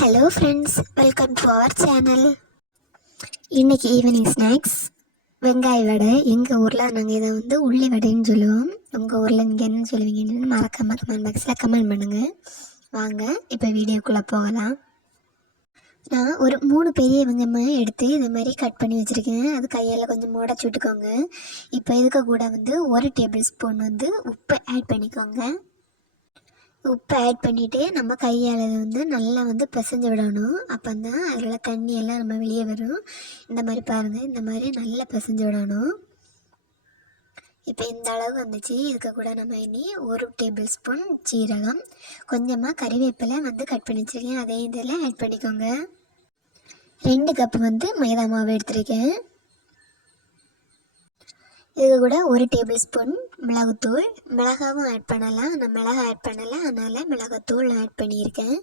Hello friends welcome to our channel இன்னைக்கு evening snacks வெங்காய வடை. எங்கள் ஊரில் நாங்கள் இதை வந்து உள்ளி வடைன்னு சொல்லுவோம். உங்கள் ஊரில் நீங்கள் என்ன சொல்லுவீங்கன்னு மறக்காம கமெண்ட் பாக்ஸில் கமெண்ட் பண்ணுங்கள் வாங்க இப்போ வீடியோக்குள்ளே போகலாம். நான் ஒரு மூணு பெரிய வெங்காயமாக எடுத்து இது மாதிரி கட் பண்ணி வச்சுருக்கேன். அது கையால் கொஞ்சம் முடச்சு விட்டுக்கோங்க. இப்போ இதுக்கு கூட வந்து ஒரு டேபிள் ஸ்பூன் வந்து உப்பு ஆட் பண்ணிக்கோங்க. உப்பு ஆட் பண்ணிவிட்டு நம்ம கையால் வந்து நல்லா வந்து பிசைஞ்சு விடணும். அப்போ தான் அதில் தண்ணி எல்லாம் நம்ம வெளியே வரும். இந்த மாதிரி பாருங்கள் இந்த மாதிரி நல்லா பிசைஞ்சு விடணும். இப்போ இந்த அளவு வந்துச்சு. இதுக்கு கூட நம்ம இனி ஒரு டேபிள் ஸ்பூன் சீரகம். கொஞ்சமாக கறிவேப்பிலை வந்து கட் பண்ணி வச்சுருக்கேன் அதே இதில் ஆட் பண்ணிக்கோங்க. ரெண்டு கப் வந்து மைதா மாவு எடுத்திருக்கேன். இது கூட ஒரு டேபிள் ஸ்பூன் மிளகுத்தூள். மிளகாவும் ஆட் பண்ணலாம். நான் மிளகா ஆட் பண்ணலை அதனால் மிளகாத்தூள் ஆட் பண்ணியிருக்கேன்.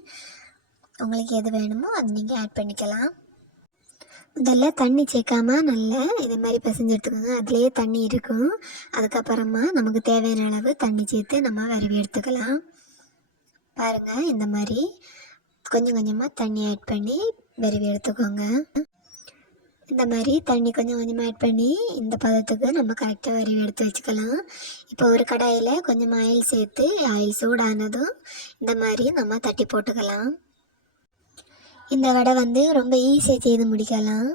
உங்களுக்கு எது வேணுமோ அது நீங்கள் ஆட் பண்ணிக்கலாம். முதல்ல தண்ணி சேர்க்காமல் நல்லா இது மாதிரி பிசைஞ்சு எடுத்துக்கோங்க. அதுலேயே தண்ணி இருக்கும். அதுக்கப்புறமா நமக்கு தேவையான அளவு தண்ணி சேர்த்து நம்ம வரவி எடுத்துக்கலாம். பாருங்கள் இந்த மாதிரி கொஞ்சம் கொஞ்சமாக தண்ணி ஆட் பண்ணி வரவி எடுத்துக்கோங்க. இந்த மாதிரி தண்ணி கொஞ்சம் கொஞ்சமாக ஆட் பண்ணி இந்த பதத்துக்கு நம்ம கரெக்டாக வரி எடுத்து வச்சுக்கலாம். இப்போ ஒரு கடாயில் கொஞ்சம் ஆயில் சேர்த்து ஆயில் சூடானதும் இந்த மாதிரி நம்ம தட்டி போட்டுக்கலாம். இந்த வடை வந்து ரொம்ப ஈஸியாக செய்து முடிக்கலாம்.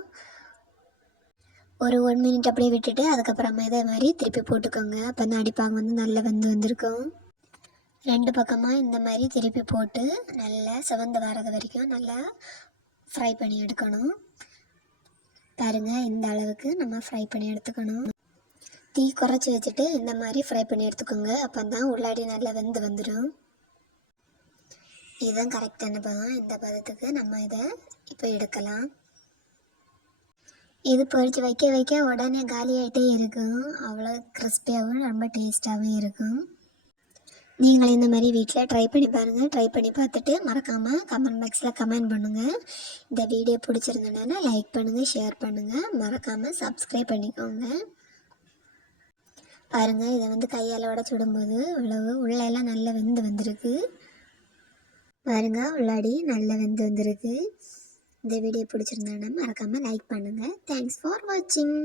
ஒரு ஒன் மினிட் அப்படியே விட்டுட்டு அதுக்கப்புறமா இதே மாதிரி திருப்பி போட்டுக்கோங்க. அப்போ அந்த அடிப்பாங்க வந்து நல்லா வந்து வந்திருக்கும். ரெண்டு பக்கமாக இந்த மாதிரி திருப்பி போட்டு நல்லா சிவந்து வரது வரைக்கும் நல்லா ஃப்ரை பண்ணி எடுக்கணும். பாருங்க இந்த அளவுக்கு நம்ம ஃப்ரை பண்ணி எடுத்துக்கணும். தீ குறைச்சி வச்சுட்டு இந்த மாதிரி ஃப்ரை பண்ணி எடுத்துக்கோங்க. அப்போ தான் உள்ளாடி நல்லா வெந்து வந்துடும் இதுதான் கரெக்டான பதம். இந்த பதத்துக்கு நம்ம இதை இப்போ எடுக்கலாம். இது பொறிச்சு வைக்க வைக்க உடனே காலியாகிட்டே இருக்கும். அவ்வளோ கிறிஸ்பியாகவும் ரொம்ப டேஸ்ட்டாகவும் இருக்கும். நீங்களும் இந்த மாதிரி வீட்டில் ட்ரை பண்ணி பாருங்கள் ட்ரை பண்ணி பார்த்துட்டு மறக்காமல் கமெண்ட் பாக்ஸில் கமெண்ட் பண்ணுங்கள் இந்த வீடியோ பிடிச்சிருந்ததுன்னா லைக் பண்ணுங்கள் ஷேர் பண்ணுங்கள் மறக்காமல் சப்ஸ்கிரைப் பண்ணிக்கோங்க. பாருங்கள் இதை வந்து கையால் உடச்சுடும்போது இவ்வளவு உள்ளெல்லாம் நல்லா வெந்து வந்திருக்கு. பாருங்க உள்ளாடி நல்லா வெந்து வந்திருக்கு. இந்த வீடியோ பிடிச்சிருந்தோன்னா மறக்காமல் லைக் பண்ணுங்கள் தேங்க்ஸ் ஃபார் வாட்சிங்